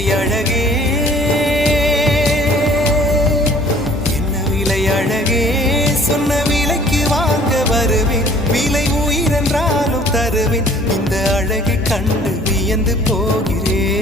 விலை அழகே, என்ன விலை அழகே, சொன்ன விலைக்கு வாங்க வருவேன், விலை உயிரென்றாலும் தருவேன், இந்த அழகை கண்டு வியந்து போகிறேன்.